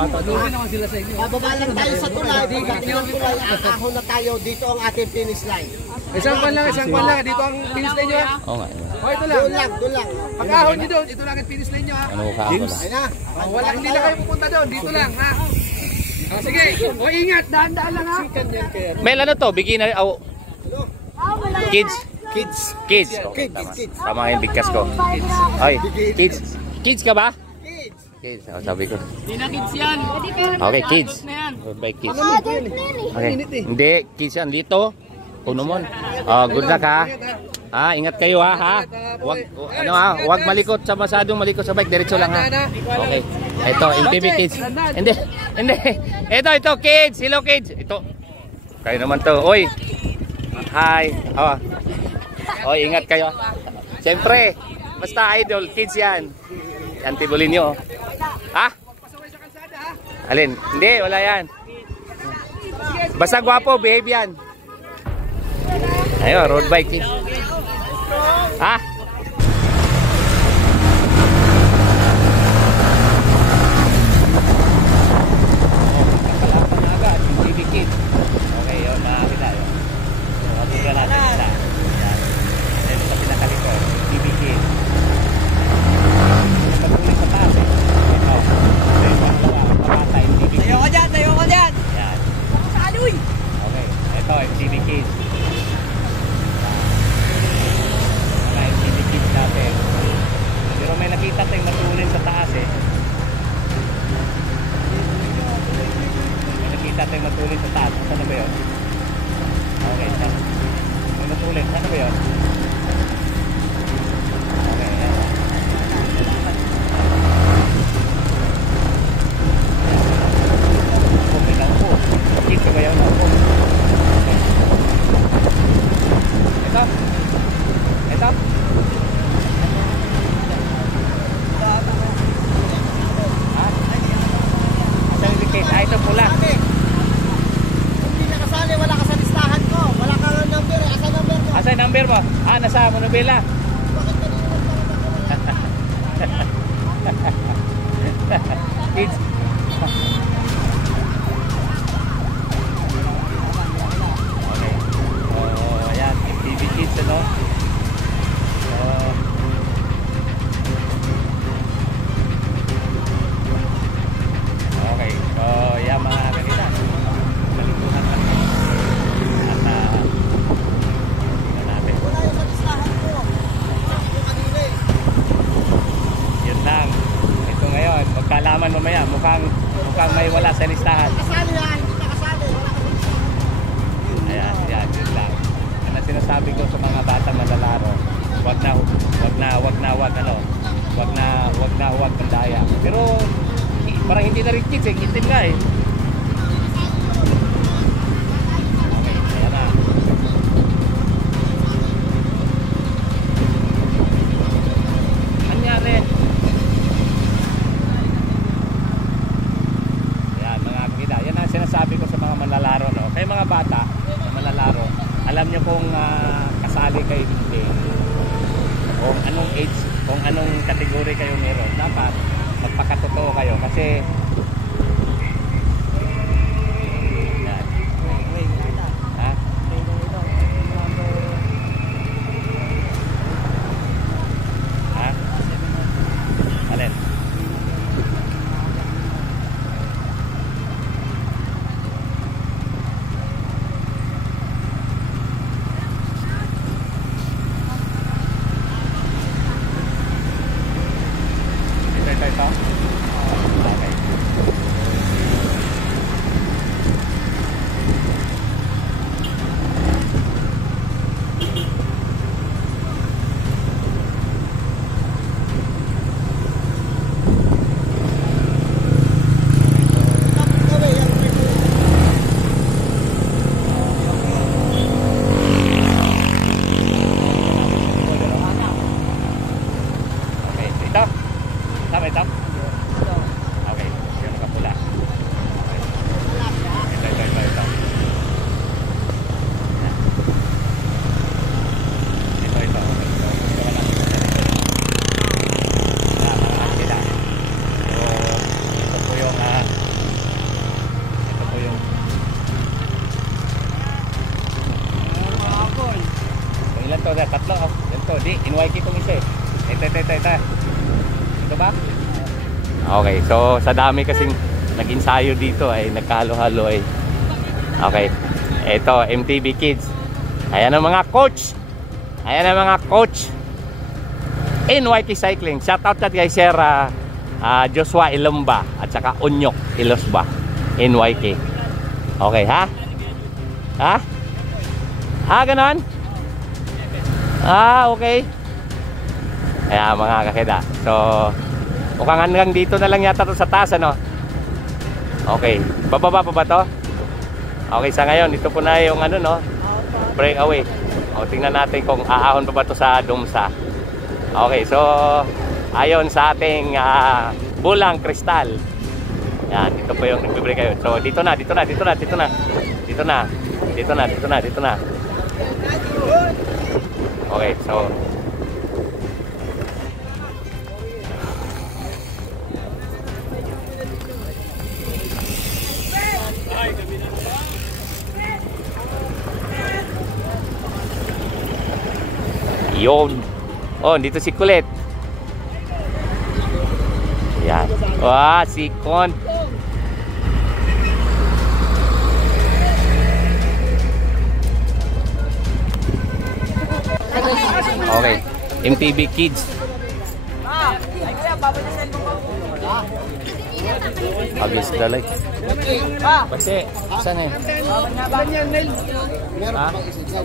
bata doon. Bababa lang tayo sa tulay. Pagdating ng tulay, ahon na tayo. Dito ang ating finish line. Isang kwan lang. Dito ang finish line nyo ha. Oo nga. O, ito lang. Doon lang. Pag ahon nyo doon, ito lang ang finish line nyo ha. Ano ka ako lang? Ayun na. Wala, hindi na kayo pupunta doon. Dito lang ha. O, sige. O, ingat. Daan-daan lang ha. Mel, ano to? Beginner? Kids? Kids. Okay, tama. Tama yung bigkas ko. Ay, kids. Kids ka ba? Kids. Oh, sabi ko. Hindi na kids yan. Okay, kids. Goodbye, kids. Okay. Hindi, kids yan. Dito. Puno mo. Oh, good luck ha. Ingat kayo ha. Wag malikot sa masadong malikot sa bike. Diretso lang ha. Okay. Ito, MTV kids. Hindi. Ito kids. Hello kids. Ito. Kayo naman to. Oy. Hi. Oy, ingat kayo. Siyempre, basta idol, kids yan. Antibulin nyo. Ha? Alin? Hindi, wala yan. Basta gwapo, behave yan. Ayun, road bike kids. Ha? Okay, yun, makakita yun. Matuga natin isa. Yan. Sa pinakaliko, TV kids. Pag-ulit sa taas eh. Ito. Ito yung pangalawa. Pagkata yung TV kids. Tayo ko dyan. Yan. Saluy! Okay. Ito yung TV kids. Mga yung TV kids natin. Pero may nakita tayong matulin sa taas eh. May nakita tayong matulin sa taas. Saan na ba yun? Okay. May matulin. Saan na ba yun? Okay. Yan. May naupo. Kids ka ba yung naupo? Ito. Asan yung case? Ito pula. Hindi nakasali, wala ka sa listahan ko. Wala ka ng number. Asan number ko? Asan yung number mo? Nasa Monobela. Bakit kanina wala? Kids. Okay. Ayan. MTV Kids, ano? Okay. So, yan mga kanina. Kalikuhan lang. At, tingnan natin. Wala yung sa listahan ko. Yung kanina eh. Yun lang. Ito ngayon. Magkalaman mamaya. Mukhang may wala sa listahan. Nakasali yan. Hindi nakasali. Wala ka sa listahan. Ayan, yun lang. Ano sinasabi ko sa mga batang malalaro, wag na mandaya. Pero parang hindi na rin kids eh, itim nga eh. Okay, ayan na. Anyari. Ayan, mga kakita. Yan ang sinasabi ko sa mga malalaro, no? Kaya mga bata na malalaro, alam nyo kung kasali kayo hindi, kung anong age, kung anong kategory kayo meron, dapat magpakatotoo kayo kasi yan. Ha? Ha? Alin? Ito. Okay. Okay, ito. Tama ito? Okay, yun nakapula. Ito. Ito. Ito mga sila. So, ito po yung Okay, so sa dami kasing nag-ensayo dito ay nagkahalo-halo ay. Okay. Ito, MTB Kids. Ayan ang mga coach. Ayan ang mga coach. NYK Cycling. Shout out kay Sir Joshua Ilomba at saka Unyok Ilosba. NYK. Okay, ha? Ha? Ganon? Okay. Ayan mga kakeda. So, mukhang hanggang dito na lang yata to sa taas, ano? Okay. Bababa pa ba to? Okay, sa ngayon, ito po na yung ano, no? Breakaway. O, tingnan natin kung aahon pa ba to sa Dumsa. Okay, so, ayon sa ating bulang kristal. Yan, ito po yung nagbe-breakaway. So, dito na. Okay, so, yun. Oh, dito si Kulit. Yan. Wah, si Kon. Okay. MTB Kids. Agis dalay. Bache, saan na yun? Meron pa isa.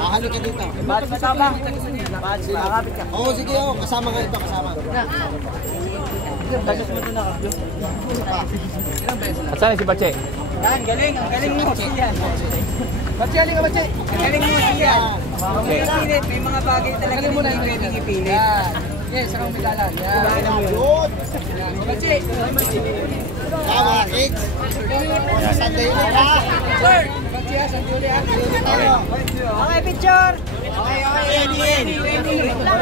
Ahali ka dito. Bakit kasama? Oo, sige, kasama nga ito, kasama. At saan si Bache? Yan, galing. Ang galing mo. Yan. Bache, halika Bache. Ang galing mo. Yan. May mga bagay talaga Galing mo na hindi pwedeng ipilit. Yan. Yes, sarang bilalan. Yan. Yun. Bache. Tama, kids. Sunday na ka. Sir! Bache, Sunday ulit. Okay, picture! Okay. Lang